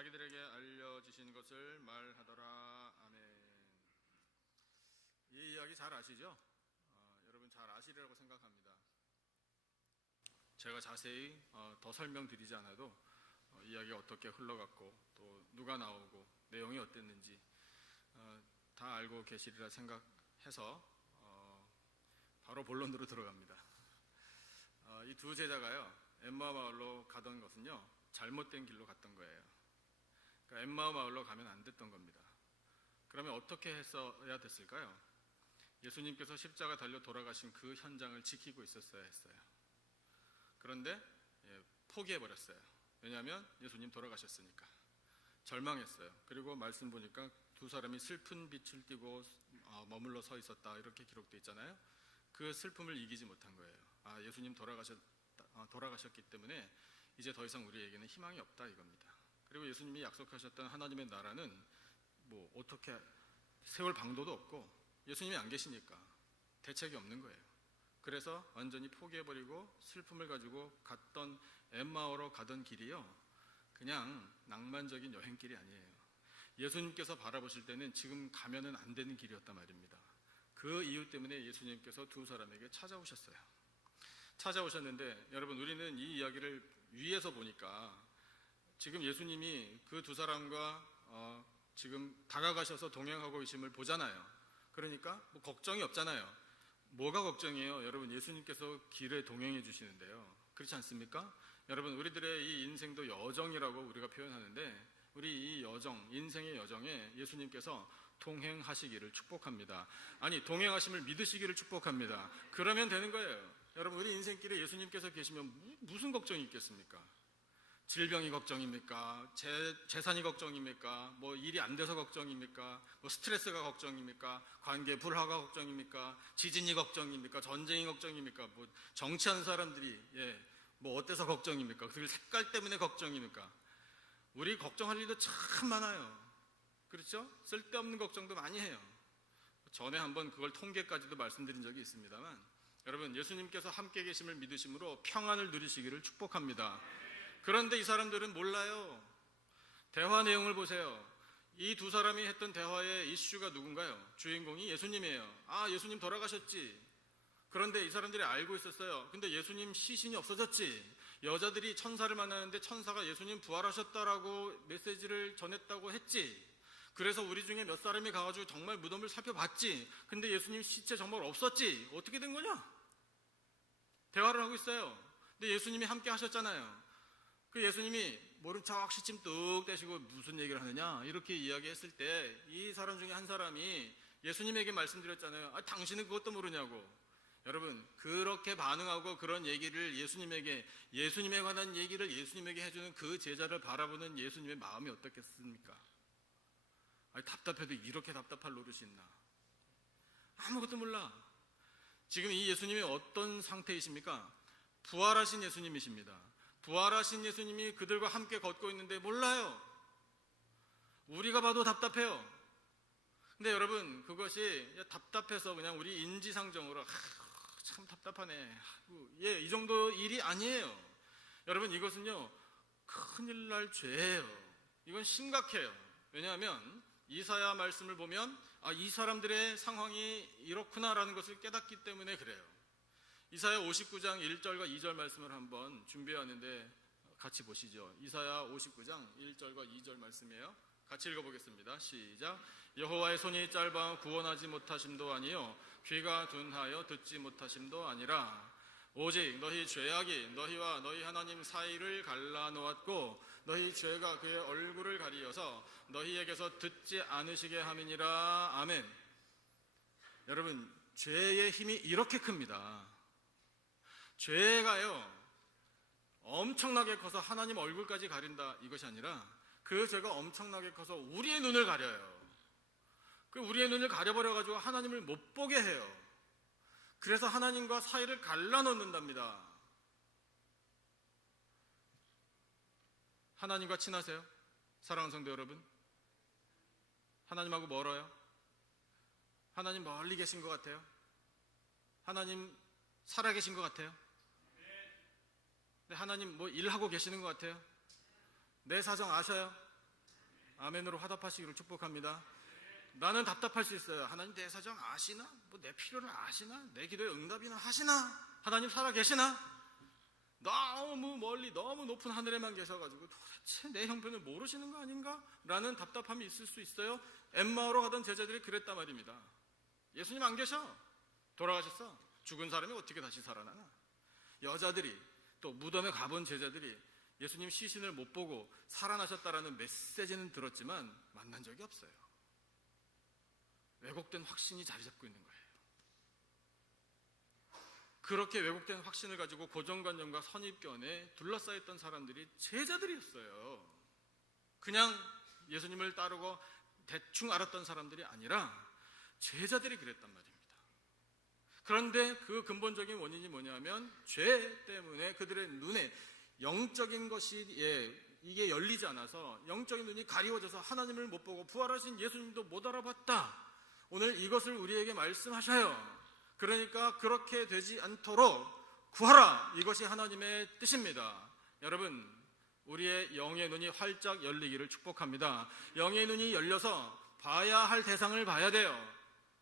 자기들에게 알려지신 것을 말하더라. 아멘. 이 이야기 잘 아시죠? 여러분 잘 아시리라고 생각합니다. 제가 자세히 더 설명드리지 않아도 이야기가 어떻게 흘러갔고 또 누가 나오고 내용이 어땠는지 다 알고 계시리라 생각해서 바로 본론으로 들어갑니다. 이 두 제자가요, 엠마오 마을로 가던 것은요, 잘못된 길로 갔던 거예요. 그러니까 엠마오 마을로 가면 안 됐던 겁니다. 그러면 어떻게 했어야 됐을까요? 예수님께서 십자가 달려 돌아가신 그 현장을 지키고 있었어야 했어요. 그런데 포기해버렸어요. 왜냐하면 예수님 돌아가셨으니까. 절망했어요. 그리고 말씀 보니까 두 사람이 슬픈 빛을 띠고 머물러 서 있었다, 이렇게 기록되어 있잖아요. 그 슬픔을 이기지 못한 거예요. 예수님 돌아가셨기 때문에 이제 더 이상 우리에게는 희망이 없다, 이겁니다. 그리고 예수님이 약속하셨던 하나님의 나라는 뭐 어떻게 세울 방도도 없고 예수님이 안 계시니까 대책이 없는 거예요. 그래서 완전히 포기해버리고 슬픔을 가지고 갔던 엠마오로 가던 길이요, 그냥 낭만적인 여행길이 아니에요. 예수님께서 바라보실 때는 지금 가면은 안 되는 길이었단 말입니다. 그 이유 때문에 예수님께서 두 사람에게 찾아오셨는데, 여러분, 우리는 이 이야기를 위에서 보니까 지금 예수님이 그 두 사람과 지금 다가가셔서 동행하고 계심을 보잖아요. 그러니까 뭐 걱정이 없잖아요. 뭐가 걱정이에요? 여러분, 예수님께서 길에 동행해 주시는데요, 그렇지 않습니까? 여러분, 우리들의 이 인생도 여정이라고 우리가 표현하는데, 우리 이 여정, 인생의 여정에 예수님께서 동행하시기를 축복합니다. 아니, 동행하심을 믿으시기를 축복합니다. 그러면 되는 거예요. 여러분, 우리 인생길에 예수님께서 계시면 무슨 걱정이 있겠습니까? 질병이 걱정입니까? 재산이 걱정입니까? 뭐 일이 안 돼서 걱정입니까? 뭐 스트레스가 걱정입니까? 관계 불화가 걱정입니까? 지진이 걱정입니까? 전쟁이 걱정입니까? 뭐 정치하는 사람들이 뭐 어때서 걱정입니까? 그 색깔 때문에 걱정입니까? 우리 걱정할 일도 참 많아요. 그렇죠? 쓸데없는 걱정도 많이 해요. 전에 한번 그걸 통계까지도 말씀드린 적이 있습니다만, 여러분, 예수님께서 함께 계심을 믿으심으로 평안을 누리시기를 축복합니다. 그런데 이 사람들은 몰라요. 대화 내용을 보세요. 이 두 사람이 했던 대화의 이슈가 누군가요? 주인공이 예수님이에요. 예수님 돌아가셨지. 그런데 이 사람들이 알고 있었어요. 근데 예수님 시신이 없어졌지. 여자들이 천사를 만나는데 천사가 예수님 부활하셨다라고 메시지를 전했다고 했지. 그래서 우리 중에 몇 사람이 가가지고 정말 무덤을 살펴봤지. 근데 예수님 시체 정말 없었지. 어떻게 된 거냐? 대화를 하고 있어요. 근데 예수님이 함께 하셨잖아요. 그 예수님이 모른 척 시침 뚝 떼시고 무슨 얘기를 하느냐, 이렇게 이야기했을 때 이 사람 중에 한 사람이 예수님에게 말씀드렸잖아요. 당신은 그것도 모르냐고. 여러분, 그렇게 반응하고 그런 얘기를 예수님에 관한 얘기를 예수님에게 해주는 그 제자를 바라보는 예수님의 마음이 어떻겠습니까? 답답해도 이렇게 답답할 노릇이 있나? 아무것도 몰라. 지금 이 예수님이 어떤 상태이십니까? 부활하신 예수님이십니다. 부활하신 예수님이 그들과 함께 걷고 있는데 몰라요. 우리가 봐도 답답해요. 근데 여러분, 그것이 답답해서 그냥 우리 인지상정으로 참 답답하네, 이 정도 일이 아니에요. 여러분, 이것은요, 큰일 날 죄예요. 이건 심각해요. 왜냐하면 이사야 말씀을 보면 이 사람들의 상황이 이렇구나라는 것을 깨닫기 때문에 그래요. 이사야 59장 1절과 2절 말씀을 한번 준비하는데 같이 보시죠. 이사야 59장 1절과 2절 말씀이에요. 같이 읽어보겠습니다. 시작. 여호와의 손이 짧아 구원하지 못하심도 아니요 귀가 둔하여 듣지 못하심도 아니라 오직 너희 죄악이 너희와 너희 하나님 사이를 갈라놓았고 너희 죄가 그의 얼굴을 가리어서 너희에게서 듣지 않으시게 함이니라. 아멘. 여러분, 죄의 힘이 이렇게 큽니다. 죄가요, 엄청나게 커서 하나님 얼굴까지 가린다, 이것이 아니라 그 죄가 엄청나게 커서 우리의 눈을 가려요. 그 우리의 눈을 가려버려가지고 하나님을 못 보게 해요. 그래서 하나님과 사이를 갈라놓는답니다. 하나님과 친하세요? 사랑하는 성도 여러분, 하나님하고 멀어요? 하나님 멀리 계신 것 같아요? 하나님 살아계신 것 같아요? 하나님 뭐 일하고 계시는 것 같아요? 내 사정 아셔요? 아멘으로 화답하시기를 축복합니다. 나는 답답할 수 있어요. 하나님 내 사정 아시나? 뭐 내 필요를 아시나? 내 기도에 응답이나 하시나? 하나님 살아 계시나? 너무 멀리 너무 높은 하늘에만 계셔가지고 도대체 내 형편을 모르시는 거 아닌가? 라는 답답함이 있을 수 있어요. 엠마오로 가던 제자들이 그랬단 말입니다. 예수님 안 계셔. 돌아가셨어. 죽은 사람이 어떻게 다시 살아나나? 여자들이 또 무덤에 가본 제자들이 예수님 시신을 못 보고 살아나셨다라는 메시지는 들었지만 만난 적이 없어요. 왜곡된 확신이 자리 잡고 있는 거예요. 그렇게 왜곡된 확신을 가지고 고정관념과 선입견에 둘러싸였던 사람들이 제자들이었어요. 그냥 예수님을 따르고 대충 알았던 사람들이 아니라 제자들이 그랬단 말입니다. 그런데 그 근본적인 원인이 뭐냐면 죄 때문에 그들의 눈에 영적인 것이 이게 열리지 않아서 영적인 눈이 가리워져서 하나님을 못 보고 부활하신 예수님도 못 알아봤다. 오늘 이것을 우리에게 말씀하셔요. 그러니까 그렇게 되지 않도록 구하라. 이것이 하나님의 뜻입니다. 여러분, 우리의 영의 눈이 활짝 열리기를 축복합니다. 영의 눈이 열려서 봐야 할 대상을 봐야 돼요.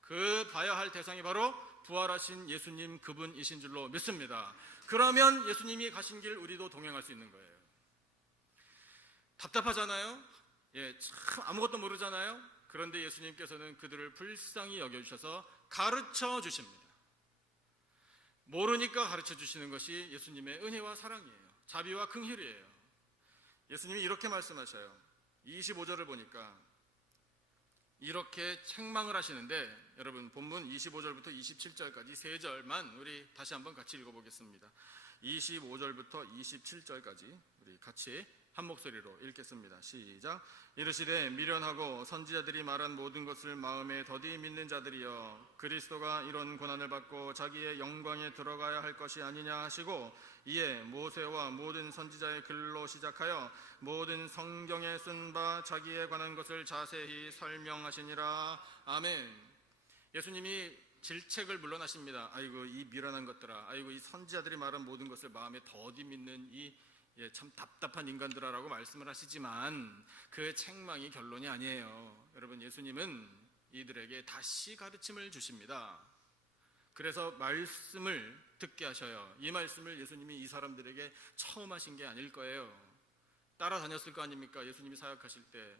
그 봐야 할 대상이 바로 부활하신 예수님 그분이신 줄로 믿습니다. 그러면 예수님이 가신 길 우리도 동행할 수 있는 거예요. 답답하잖아요. 참 아무것도 모르잖아요. 그런데 예수님께서는 그들을 불쌍히 여겨주셔서 가르쳐 주십니다. 모르니까 가르쳐 주시는 것이 예수님의 은혜와 사랑이에요. 자비와 긍휼이에요. 예수님이 이렇게 말씀하셔요. 25절을 보니까 이렇게 책망을 하시는데, 여러분 본문 25절부터 27절까지 세 절만 우리 다시 한번 같이 읽어보겠습니다. 25절부터 27절까지 우리 같이 한 목소리로 읽겠습니다. 시작. 이르시되 미련하고 선지자들이 말한 모든 것을 마음에 더디 믿는 자들이여, 그리스도가 이런 고난을 받고 자기의 영광에 들어가야 할 것이 아니냐 하시고, 이에 모세와 모든 선지자의 글로 시작하여 모든 성경에 쓴 바 자기에 관한 것을 자세히 설명하시니라. 아멘. 예수님이 질책을 물러나십니다. 아이고 이 미련한 것들아, 아이고 이 선지자들이 말한 모든 것을 마음에 더디 믿는 참 답답한 인간들아 라고 말씀을 하시지만 그 책망이 결론이 아니에요. 여러분, 예수님은 이들에게 다시 가르침을 주십니다. 그래서 말씀을 듣게 하셔요. 이 말씀을 예수님이 이 사람들에게 처음 하신 게 아닐 거예요. 따라다녔을 거 아닙니까? 예수님이 사역하실 때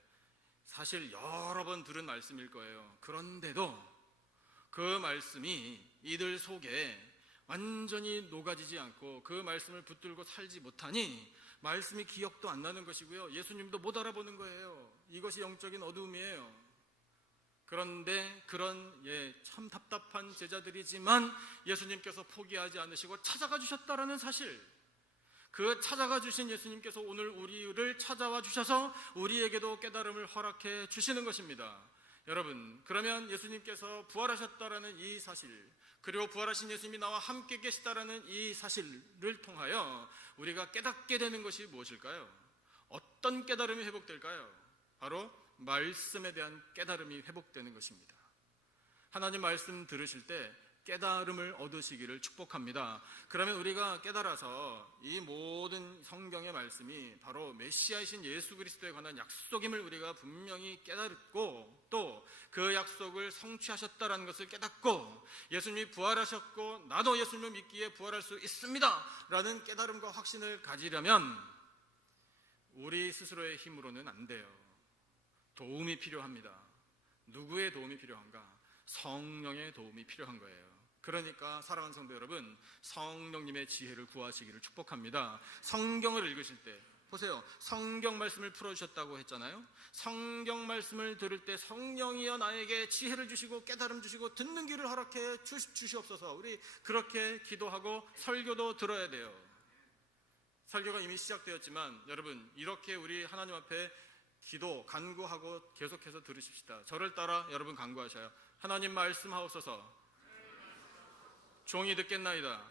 사실 여러 번 들은 말씀일 거예요. 그런데도 그 말씀이 이들 속에 완전히 녹아지지 않고 그 말씀을 붙들고 살지 못하니 말씀이 기억도 안 나는 것이고요, 예수님도 못 알아보는 거예요. 이것이 영적인 어두움이에요. 그런데 그런 참 답답한 제자들이지만 예수님께서 포기하지 않으시고 찾아가 주셨다라는 사실, 그 찾아가 주신 예수님께서 오늘 우리를 찾아와 주셔서 우리에게도 깨달음을 허락해 주시는 것입니다. 여러분, 그러면 예수님께서 부활하셨다라는 이 사실, 그리고 부활하신 예수님이 나와 함께 계시다라는 이 사실을 통하여 우리가 깨닫게 되는 것이 무엇일까요? 어떤 깨달음이 회복될까요? 바로 말씀에 대한 깨달음이 회복되는 것입니다. 하나님 말씀 들으실 때 깨달음을 얻으시기를 축복합니다. 그러면 우리가 깨달아서 이 모든 성경의 말씀이 바로 메시아이신 예수 그리스도에 관한 약속임을 우리가 분명히 깨닫고, 또 그 약속을 성취하셨다는 것을 깨닫고, 예수님이 부활하셨고 나도 예수님을 믿기에 부활할 수 있습니다 라는 깨달음과 확신을 가지려면 우리 스스로의 힘으로는 안 돼요. 도움이 필요합니다. 누구의 도움이 필요한가? 성령의 도움이 필요한 거예요. 그러니까 사랑하는 성도 여러분, 성령님의 지혜를 구하시기를 축복합니다. 성경을 읽으실 때 보세요. 성경 말씀을 풀어주셨다고 했잖아요. 성경 말씀을 들을 때 성령이여 나에게 지혜를 주시고 깨달음 주시고 듣는 귀를 허락해 주시옵소서. 우리 그렇게 기도하고 설교도 들어야 돼요. 설교가 이미 시작되었지만 여러분, 이렇게 우리 하나님 앞에 기도 간구하고 계속해서 들으십시다. 저를 따라 여러분 간구하셔요. 하나님 말씀하옵소서. 종이 듣겠나이다.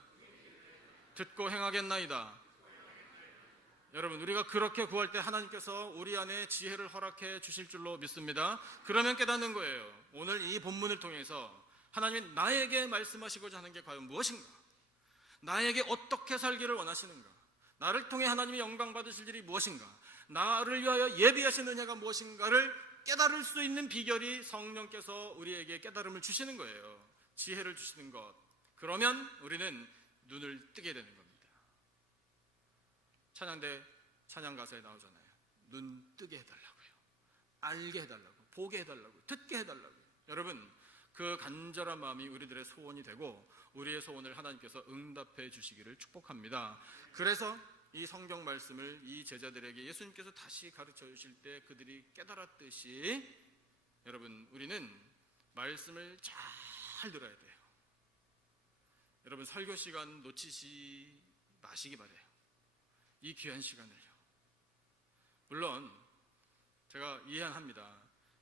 듣고 행하겠나이다. 여러분, 우리가 그렇게 구할 때 하나님께서 우리 안에 지혜를 허락해 주실 줄로 믿습니다. 그러면 깨닫는 거예요. 오늘 이 본문을 통해서 하나님이 나에게 말씀하시고자 하는 게 과연 무엇인가? 나에게 어떻게 살기를 원하시는가? 나를 통해 하나님이 영광 받으실 일이 무엇인가? 나를 위하여 예비하신 은혜가 무엇인가를 깨달을 수 있는 비결이 성령께서 우리에게 깨달음을 주시는 거예요. 지혜를 주시는 것. 그러면 우리는 눈을 뜨게 되는 겁니다. 찬양대 찬양 가사에 나오잖아요. 눈 뜨게 해달라고요. 알게 해달라고, 보게 해달라고, 듣게 해달라고. 여러분, 그 간절한 마음이 우리들의 소원이 되고 우리의 소원을 하나님께서 응답해 주시기를 축복합니다. 그래서 이 성경 말씀을 이 제자들에게 예수님께서 다시 가르쳐 주실 때 그들이 깨달았듯이 여러분, 우리는 말씀을 잘 들어야 돼요. 여러분, 설교 시간 놓치지 마시기 바래요. 이 귀한 시간을요. 물론 제가 이해합니다.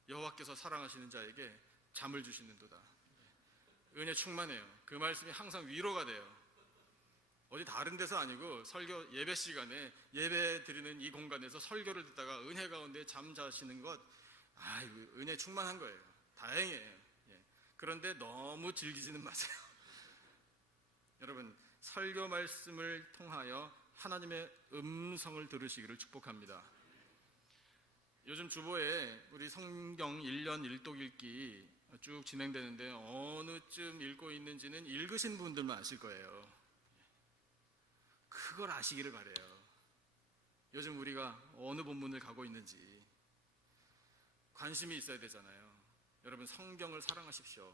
여호와께서 사랑하시는 자에게 잠을 주시는도다. 은혜 충만해요. 그 말씀이 항상 위로가 돼요. 어디 다른 데서 아니고 설교 예배 시간에 예배 드리는 이 공간에서 설교를 듣다가 은혜 가운데 잠자시는 것, 은혜 충만한 거예요. 다행이에요. 그런데 너무 즐기지는 마세요. 여러분, 설교 말씀을 통하여 하나님의 음성을 들으시기를 축복합니다. 요즘 주보에 우리 성경 1년 1독 읽기 쭉 진행되는데 어느쯤 읽고 있는지는 읽으신 분들만 아실 거예요. 그걸 아시기를 바래요. 요즘 우리가 어느 본문을 가고 있는지 관심이 있어야 되잖아요. 여러분, 성경을 사랑하십시오.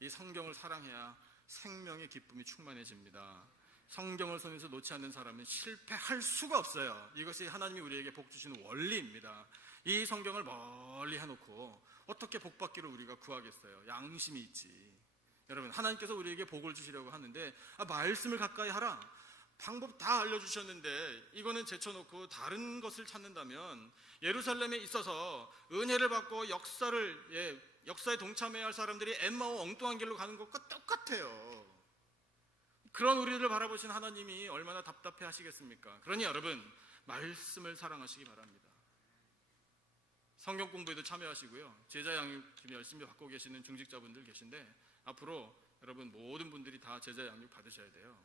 이 성경을 사랑해야 생명의 기쁨이 충만해집니다. 성경을 손에서 놓지 않는 사람은 실패할 수가 없어요. 이것이 하나님이 우리에게 복 주시는 원리입니다. 이 성경을 멀리 해놓고 어떻게 복 받기를 우리가 구하겠어요? 양심이 있지. 여러분, 하나님께서 우리에게 복을 주시려고 하는데 말씀을 가까이 하라. 방법 다 알려주셨는데 이거는 제쳐놓고 다른 것을 찾는다면 예루살렘에 있어서 은혜를 받고 역사에 동참해야 할 사람들이 엠마오 엉뚱한 길로 가는 것과 똑같아요. 그런 우리를 바라보신 하나님이 얼마나 답답해 하시겠습니까? 그러니 여러분, 말씀을 사랑하시기 바랍니다. 성경 공부에도 참여하시고요. 제자 양육 열심히 받고 계시는 중직자분들 계신데 앞으로 여러분 모든 분들이 다 제자 양육 받으셔야 돼요.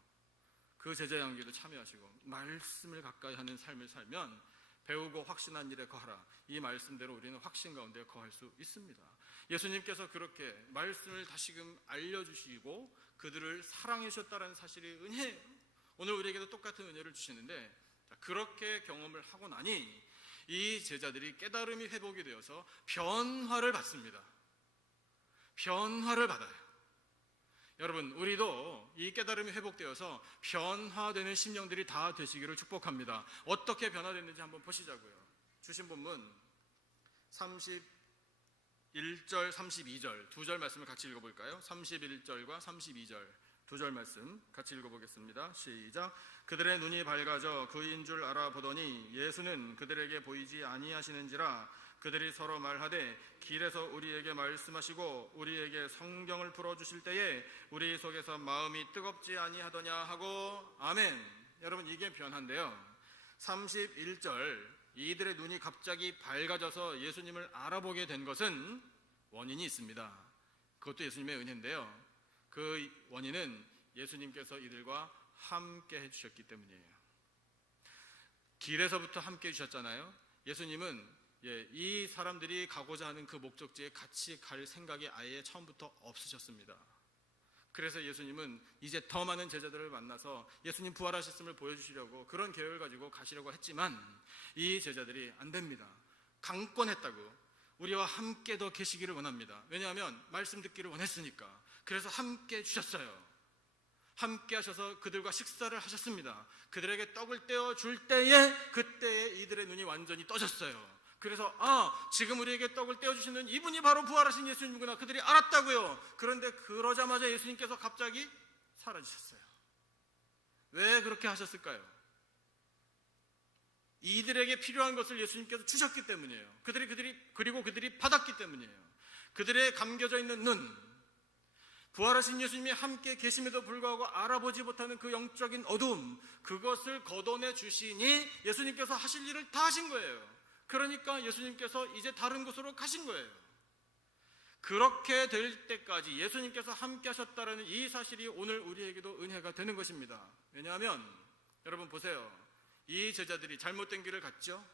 그 제자 양육에도 참여하시고 말씀을 가까이 하는 삶을 살면 배우고 확신한 일에 거하라. 이 말씀대로 우리는 확신 가운데 거할 수 있습니다. 예수님께서 그렇게 말씀을 다시금 알려주시고 그들을 사랑해 주셨다는 사실이 은혜예요. 오늘 우리에게도 똑같은 은혜를 주시는데, 그렇게 경험을 하고 나니 이 제자들이 깨달음이 회복이 되어서 변화를 받습니다. 변화를 받아요. 여러분, 우리도 이 깨달음이 회복되어서 변화되는 심령들이 다 되시기를 축복합니다. 어떻게 변화됐는지 한번 보시자고요. 주신 본문 31절, 32절 두 절 말씀을 같이 읽어볼까요? 31절과 32절 두 절 말씀 같이 읽어보겠습니다. 시작. 그들의 눈이 밝아져 그인 줄 알아보더니 예수는 그들에게 보이지 아니하시는지라. 그들이 서로 말하되 길에서 우리에게 말씀하시고 우리에게 성경을 풀어주실 때에 우리 속에서 마음이 뜨겁지 아니하더냐 하고. 아멘. 여러분, 이게 변화인데요. 31절 이들의 눈이 갑자기 밝아져서 예수님을 알아보게 된 것은 원인이 있습니다. 그것도 예수님의 은혜인데요. 그 원인은 예수님께서 이들과 함께 해주셨기 때문이에요. 길에서부터 함께 해주셨잖아요. 예수님은 이 사람들이 가고자 하는 그 목적지에 같이 갈 생각이 아예 처음부터 없으셨습니다. 그래서 예수님은 이제 더 많은 제자들을 만나서 예수님 부활하셨음을 보여주시려고 그런 계획을 가지고 가시려고 했지만 이 제자들이 안 됩니다. 강권했다고. 우리와 함께 더 계시기를 원합니다. 왜냐하면 말씀 듣기를 원했으니까. 그래서 함께 주셨어요. 함께 하셔서 그들과 식사를 하셨습니다. 그들에게 떡을 떼어 줄 때에 그때에 이들의 눈이 완전히 떠졌어요. 그래서 지금 우리에게 떡을 떼어주시는 이분이 바로 부활하신 예수님이구나. 그들이 알았다고요. 그런데 그러자마자 예수님께서 갑자기 사라지셨어요. 왜 그렇게 하셨을까요? 이들에게 필요한 것을 예수님께서 주셨기 때문이에요. 그리고 그들이 받았기 때문이에요. 그들의 감겨져 있는 눈, 부활하신 예수님이 함께 계심에도 불구하고 알아보지 못하는 그 영적인 어둠, 그것을 걷어내 주시니 예수님께서 하실 일을 다 하신 거예요. 그러니까 예수님께서 이제 다른 곳으로 가신 거예요. 그렇게 될 때까지 예수님께서 함께 하셨다는 이 사실이 오늘 우리에게도 은혜가 되는 것입니다. 왜냐하면 여러분 보세요. 이 제자들이 잘못된 길을 갔죠.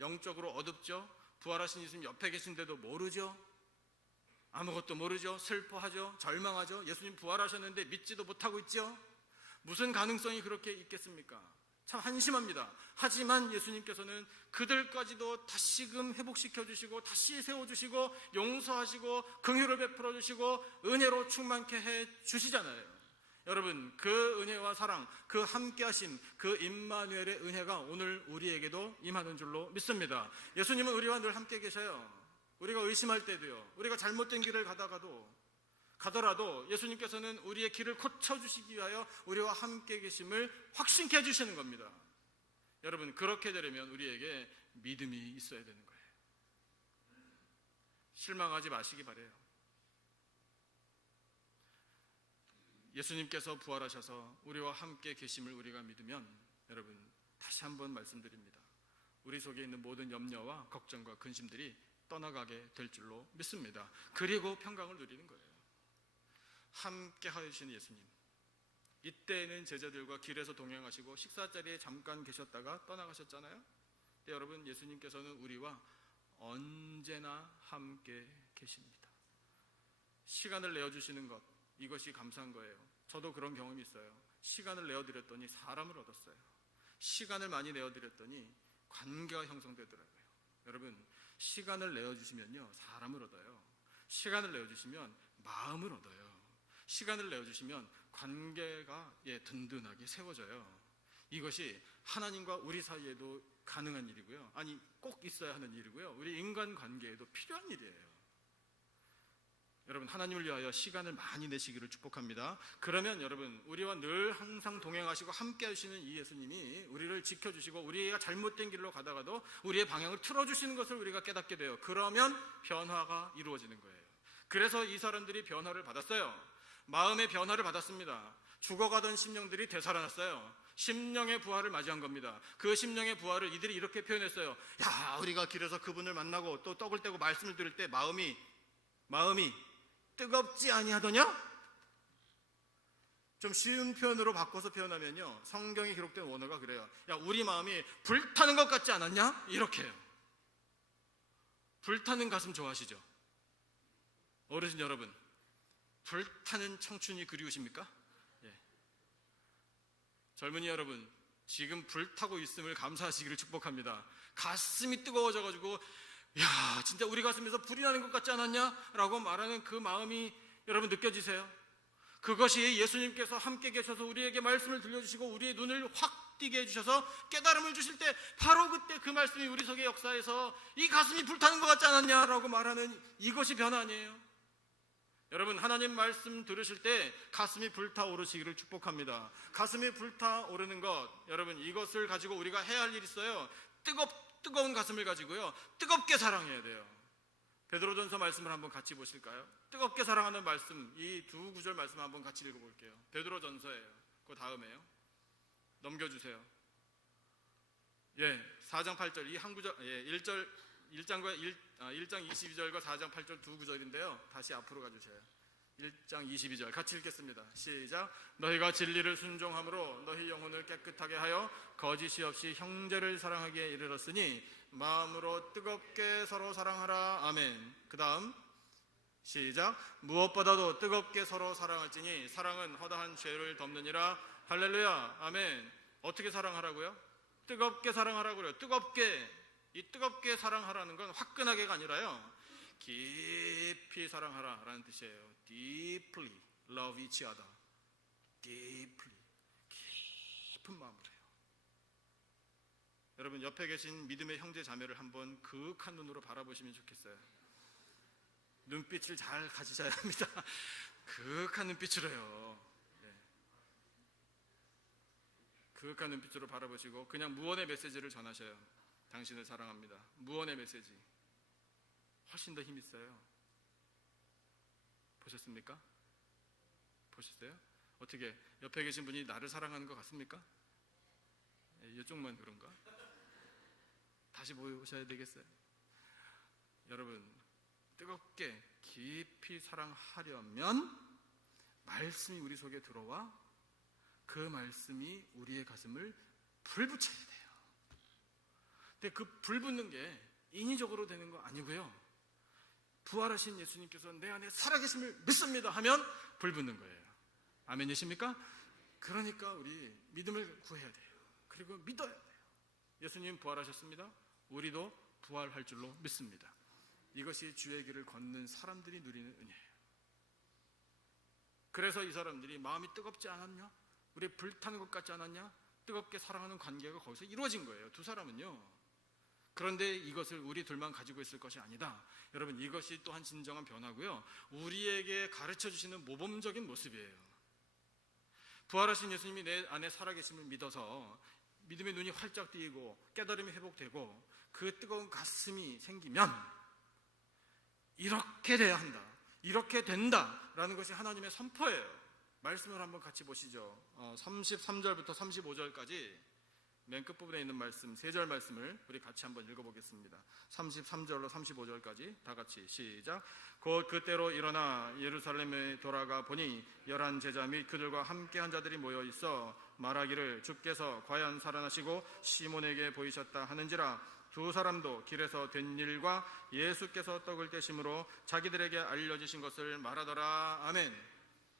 영적으로 어둡죠. 부활하신 예수님 옆에 계신데도 모르죠. 아무것도 모르죠. 슬퍼하죠. 절망하죠. 예수님 부활하셨는데 믿지도 못하고 있죠. 무슨 가능성이 그렇게 있겠습니까? 참 한심합니다. 하지만 예수님께서는 그들까지도 다시금 회복시켜 주시고 다시 세워주시고 용서하시고 긍휼을 베풀어 주시고 은혜로 충만케 해 주시잖아요. 여러분, 그 은혜와 사랑, 그 함께하심, 그 임마누엘의 은혜가 오늘 우리에게도 임하는 줄로 믿습니다. 예수님은 우리와 늘 함께 계셔요. 우리가 의심할 때도요, 우리가 잘못된 길을 가더라도 예수님께서는 우리의 길을 고쳐주시기 위하여 우리와 함께 계심을 확신케 해주시는 겁니다. 여러분, 그렇게 되려면 우리에게 믿음이 있어야 되는 거예요. 실망하지 마시기 바라요. 예수님께서 부활하셔서 우리와 함께 계심을 우리가 믿으면, 여러분, 다시 한번 말씀드립니다. 우리 속에 있는 모든 염려와 걱정과 근심들이 떠나가게 될 줄로 믿습니다. 그리고 평강을 누리는 거예요. 함께 하시는 예수님, 이때에는 제자들과 길에서 동행하시고 식사 자리에 잠깐 계셨다가 떠나가셨잖아요. 근데 여러분, 예수님께서는 우리와 언제나 함께 계십니다. 시간을 내어주시는 것, 이것이 감사한 거예요. 저도 그런 경험이 있어요. 시간을 내어드렸더니 사람을 얻었어요. 시간을 많이 내어드렸더니 관계가 형성되더라고요. 여러분, 시간을 내어주시면요, 사람을 얻어요. 시간을 내어주시면 마음을 얻어요. 시간을 내어주시면 관계가 든든하게 세워져요. 이것이 하나님과 우리 사이에도 가능한 일이고요, 아니 꼭 있어야 하는 일이고요, 우리 인간관계에도 필요한 일이에요. 여러분, 하나님을 위하여 시간을 많이 내시기를 축복합니다. 그러면 여러분, 우리와 늘 항상 동행하시고 함께 하시는 이 예수님이 우리를 지켜주시고 우리가 잘못된 길로 가다가도 우리의 방향을 틀어주시는 것을 우리가 깨닫게 돼요. 그러면 변화가 이루어지는 거예요. 그래서 이 사람들이 변화를 받았어요. 마음의 변화를 받았습니다. 죽어가던 심령들이 되살아났어요. 심령의 부활을 맞이한 겁니다. 그 심령의 부활을 이들이 이렇게 표현했어요. 야, 우리가 길에서 그분을 만나고 또 떡을 떼고 말씀을 들을 때 마음이 뜨겁지 아니하더냐? 좀 쉬운 표현으로 바꿔서 표현하면요, 성경에 기록된 원어가 그래요. 야, 우리 마음이 불타는 것 같지 않았냐? 이렇게 해요. 불타는 가슴 좋아하시죠? 어르신 여러분, 불타는 청춘이 그리우십니까? 예. 젊은이 여러분, 지금 불타고 있음을 감사하시기를 축복합니다. 가슴이 뜨거워져가지고 야, 진짜 우리 가슴에서 불이 나는 것 같지 않았냐? 라고 말하는 그 마음이 여러분 느껴지세요? 그것이 예수님께서 함께 계셔서 우리에게 말씀을 들려주시고 우리의 눈을 확 띄게 해주셔서 깨달음을 주실 때 바로 그때 그 말씀이 우리 속의 역사에서 이 가슴이 불타는 것 같지 않았냐? 라고 말하는 이것이 변화 아니에요? 여러분, 하나님 말씀 들으실 때 가슴이 불타오르시기를 축복합니다. 가슴이 불타오르는 것, 여러분, 이것을 가지고 우리가 해야 할 일이 있어요. 뜨거운 가슴을 가지고요, 뜨겁게 사랑해야 돼요. 베드로전서 말씀을 한번 같이 보실까요? 뜨겁게 사랑하는 말씀, 이 두 구절 말씀 한번 같이 읽어볼게요. 베드로전서예요. 그 다음에요. 넘겨주세요. 4장 8절, 이 한 구절, 1장 22절과 4장 8절 두 구절인데요, 다시 앞으로 가주세요. 1장 22절 같이 읽겠습니다. 시작. 너희가 진리를 순종함으로 너희 영혼을 깨끗하게 하여 거짓이 없이 형제를 사랑하기에 이르렀으니 마음으로 뜨겁게 서로 사랑하라. 아멘. 그 다음 시작. 무엇보다도 뜨겁게 서로 사랑할지니 사랑은 허다한 죄를 덮느니라. 할렐루야. 아멘. 어떻게 사랑하라고요? 뜨겁게 사랑하라고요. 뜨겁게. 이 뜨겁게 사랑하라는 건 화끈하게가 아니라요, 깊이 사랑하라 라는 뜻이에요. Deeply love each other. Deeply, 깊은 마음으로 해요. 여러분, 옆에 계신 믿음의 형제 자매를 한번 그윽한 눈으로 바라보시면 좋겠어요. 눈빛을 잘 가지셔야 합니다. 그윽한 눈빛으로 해요. 그윽한 눈빛으로 바라보시고 그냥 무언의 메시지를 전하셔요. 당신을 사랑합니다. 무언의 메시지. 훨씬 더 힘 있어요. 보셨습니까? 보셨어요? 어떻게 옆에 계신 분이 나를 사랑하는 것 같습니까? 이쪽만 그런가? 다시 보셔야 되겠어요. 여러분, 뜨겁게 깊이 사랑하려면 말씀이 우리 속에 들어와 그 말씀이 우리의 가슴을 불붙여야 돼요. 근데 그 불 붙는 게 인위적으로 되는 거 아니고요. 부활하신 예수님께서 내 안에 살아계심을 믿습니다 하면 불 붙는 거예요. 아멘이십니까? 그러니까 우리 믿음을 구해야 돼요. 그리고 믿어야 돼요. 예수님 부활하셨습니다. 우리도 부활할 줄로 믿습니다. 이것이 주의 길을 걷는 사람들이 누리는 은혜예요. 그래서 이 사람들이 마음이 뜨겁지 않았냐? 우리 불타는 것 같지 않았냐? 뜨겁게 사랑하는 관계가 거기서 이루어진 거예요. 두 사람은요. 그런데 이것을 우리 둘만 가지고 있을 것이 아니다. 여러분, 이것이 또한 진정한 변화고요. 우리에게 가르쳐 주시는 모범적인 모습이에요. 부활하신 예수님이 내 안에 살아계심을 믿어서 믿음의 눈이 활짝 뜨이고 깨달음이 회복되고 그 뜨거운 가슴이 생기면 이렇게 돼야 한다, 이렇게 된다라는 것이 하나님의 선포예요. 말씀을 한번 같이 보시죠. 33절부터 35절까지 맨 끝부분에 있는 말씀, 3절 말씀을 우리 같이 한번 읽어보겠습니다. 33절로 35절까지 다 같이 시작. 곧 그때로 일어나 예루살렘에 돌아가 보니 11 제자 및 그들과 함께한 자들이 모여 있어 말하기를 주께서 과연 살아나시고 시몬에게 보이셨다 하는지라. 두 사람도 길에서 된 일과 예수께서 떡을 떼심으로 자기들에게 알려지신 것을 말하더라. 아멘.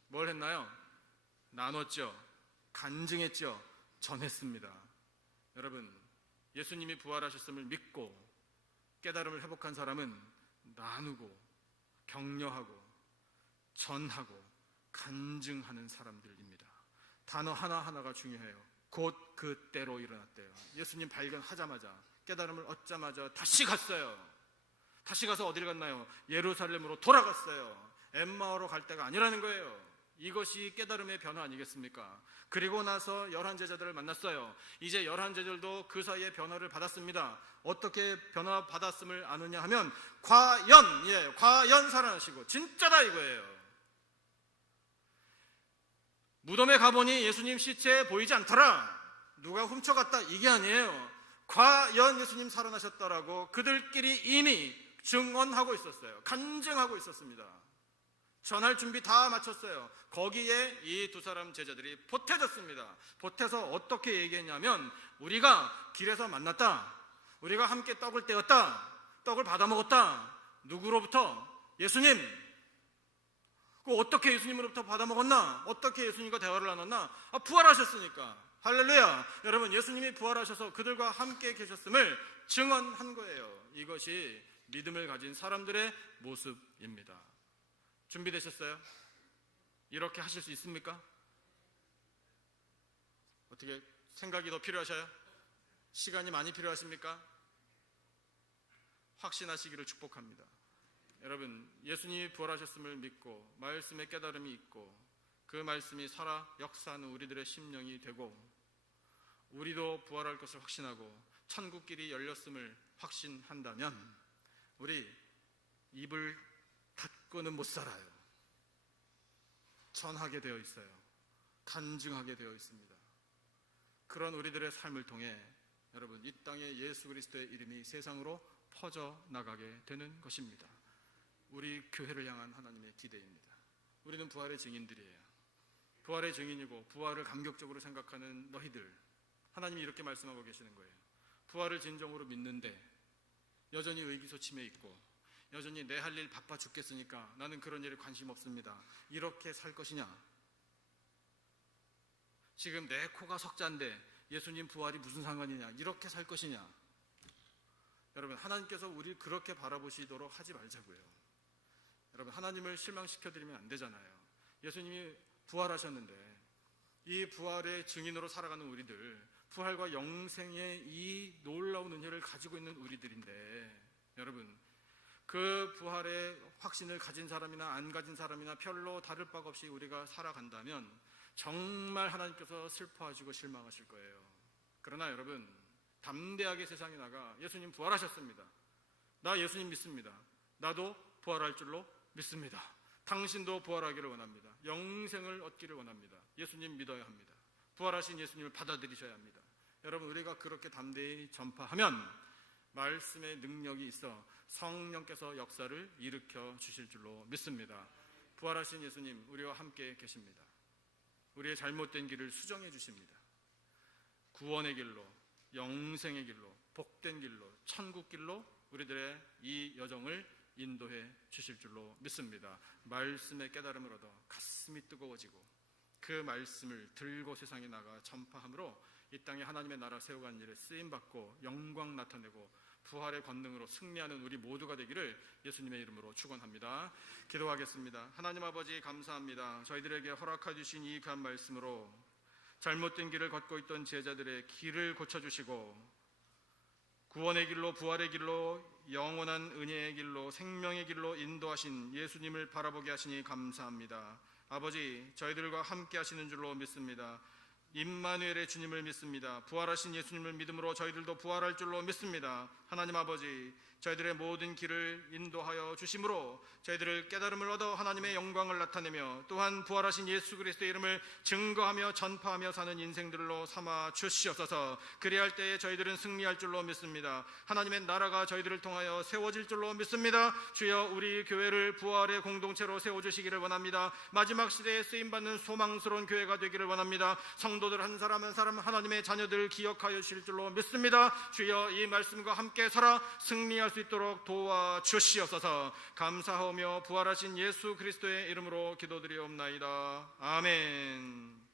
뭘 했나요? 나눴죠. 간증했죠. 전했습니다. 여러분, 예수님이 부활하셨음을 믿고 깨달음을 회복한 사람은 나누고 격려하고 전하고 간증하는 사람들입니다. 단어 하나하나가 중요해요. 곧 그때로 일어났대요. 예수님 발견하자마자, 깨달음을 얻자마자 다시 갔어요. 다시 가서 어디를 갔나요? 예루살렘으로 돌아갔어요. 엠마오로 갈 때가 아니라는 거예요. 이것이 깨달음의 변화 아니겠습니까? 그리고 나서 11 제자들을 만났어요. 이제 11 제자들도 그 사이에 변화를 받았습니다. 어떻게 변화 받았음을 아느냐 하면 과연 살아나시고 진짜다 이거예요. 무덤에 가보니 예수님 시체 보이지 않더라, 누가 훔쳐갔다, 이게 아니에요. 과연 예수님 살아나셨다라고 그들끼리 이미 증언하고 있었어요. 간증하고 있었습니다. 전할 준비 다 마쳤어요. 거기에 이 두 사람 제자들이 보태졌습니다. 보태서 어떻게 얘기했냐면, 우리가 길에서 만났다, 우리가 함께 떡을 떼었다, 떡을 받아 먹었다. 누구로부터? 예수님. 어떻게 예수님으로부터 받아 먹었나? 어떻게 예수님과 대화를 나눴나? 부활하셨으니까. 할렐루야. 여러분, 예수님이 부활하셔서 그들과 함께 계셨음을 증언한 거예요. 이것이 믿음을 가진 사람들의 모습입니다. 준비되셨어요? 이렇게 하실 수 있습니까? 어떻게 생각이 더 필요하셔요? 시간이 많이 필요하십니까? 확신하시기를 축복합니다. 여러분, 예수님이 부활하셨음을 믿고 말씀의 깨달음이 있고 그 말씀이 살아 역사하는 우리들의 심령이 되고 우리도 부활할 것을 확신하고 천국길이 열렸음을 확신한다면 우리 입을 닫고는 못 살아요. 전하게 되어 있어요. 간증하게 되어 있습니다. 그런 우리들의 삶을 통해 여러분, 이 땅에 예수 그리스도의 이름이 세상으로 퍼져나가게 되는 것입니다. 우리 교회를 향한 하나님의 기대입니다. 우리는 부활의 증인들이에요. 부활의 증인이고 부활을 감격적으로 생각하는 너희들, 하나님이 이렇게 말씀하고 계시는 거예요. 부활을 진정으로 믿는데 여전히 의기소침해 있고 여전히 내 할 일 바빠 죽겠으니까 나는 그런 일에 관심 없습니다, 이렇게 살 것이냐? 지금 내 코가 석자인데 예수님 부활이 무슨 상관이냐, 이렇게 살 것이냐? 여러분, 하나님께서 우리를 그렇게 바라보시도록 하지 말자고요. 여러분, 하나님을 실망시켜드리면 안 되잖아요. 예수님이 부활하셨는데 이 부활의 증인으로 살아가는 우리들, 부활과 영생의 이 놀라운 은혜를 가지고 있는 우리들인데, 여러분, 그 부활의 확신을 가진 사람이나 안 가진 사람이나 별로 다를 바가 없이 우리가 살아간다면 정말 하나님께서 슬퍼하시고 실망하실 거예요. 그러나 여러분, 담대하게 세상에 나가 예수님 부활하셨습니다, 나 예수님 믿습니다, 나도 부활할 줄로 믿습니다, 당신도 부활하기를 원합니다, 영생을 얻기를 원합니다, 예수님 믿어야 합니다, 부활하신 예수님을 받아들이셔야 합니다. 여러분, 우리가 그렇게 담대히 전파하면 말씀의 능력이 있어 성령께서 역사를 일으켜 주실 줄로 믿습니다. 부활하신 예수님, 우리와 함께 계십니다. 우리의 잘못된 길을 수정해 주십니다. 구원의 길로, 영생의 길로, 복된 길로, 천국 길로 우리들의 이 여정을 인도해 주실 줄로 믿습니다. 말씀의 깨달음을 얻어 가슴이 뜨거워지고 그 말씀을 들고 세상에 나가 전파함으로 이 땅에 하나님의 나라 세워가는 일에 쓰임받고 영광 나타내고 부활의 권능으로 승리하는 우리 모두가 되기를 예수님의 이름으로 축원합니다. 기도하겠습니다. 하나님 아버지 감사합니다. 저희들에게 허락해 주신 이 귀한 말씀으로 잘못된 길을 걷고 있던 제자들의 길을 고쳐주시고 구원의 길로, 부활의 길로, 영원한 은혜의 길로, 생명의 길로 인도하신 예수님을 바라보게 하시니 감사합니다. 아버지, 저희들과 함께 하시는 줄로 믿습니다. 임마누엘의 주님을 믿습니다. 부활하신 예수님을 믿음으로 저희들도 부활할 줄로 믿습니다. 하나님 아버지, 저희들의 모든 길을 인도하여 주심으로 저희들을 깨달음을 얻어 하나님의 영광을 나타내며 또한 부활하신 예수 그리스도의 이름을 증거하며 전파하며 사는 인생들로 삼아 주시옵소서. 그리할 때에 저희들은 승리할 줄로 믿습니다. 하나님의 나라가 저희들을 통하여 세워질 줄로 믿습니다. 주여, 우리 교회를 부활의 공동체로 세워주시기를 원합니다. 마지막 시대에 쓰임받는 소망스러운 교회가 되기를 원합니다. 성도들 한 사람 한 사람 하나님의 자녀들 기억하여 주실 줄로 믿습니다. 주여, 이 말씀과 함께 살아 승리할 수 있도록 도와주시옵소서. 감사하며 부활하신 예수 그리스도의 이름으로 기도드리옵나이다. 아멘.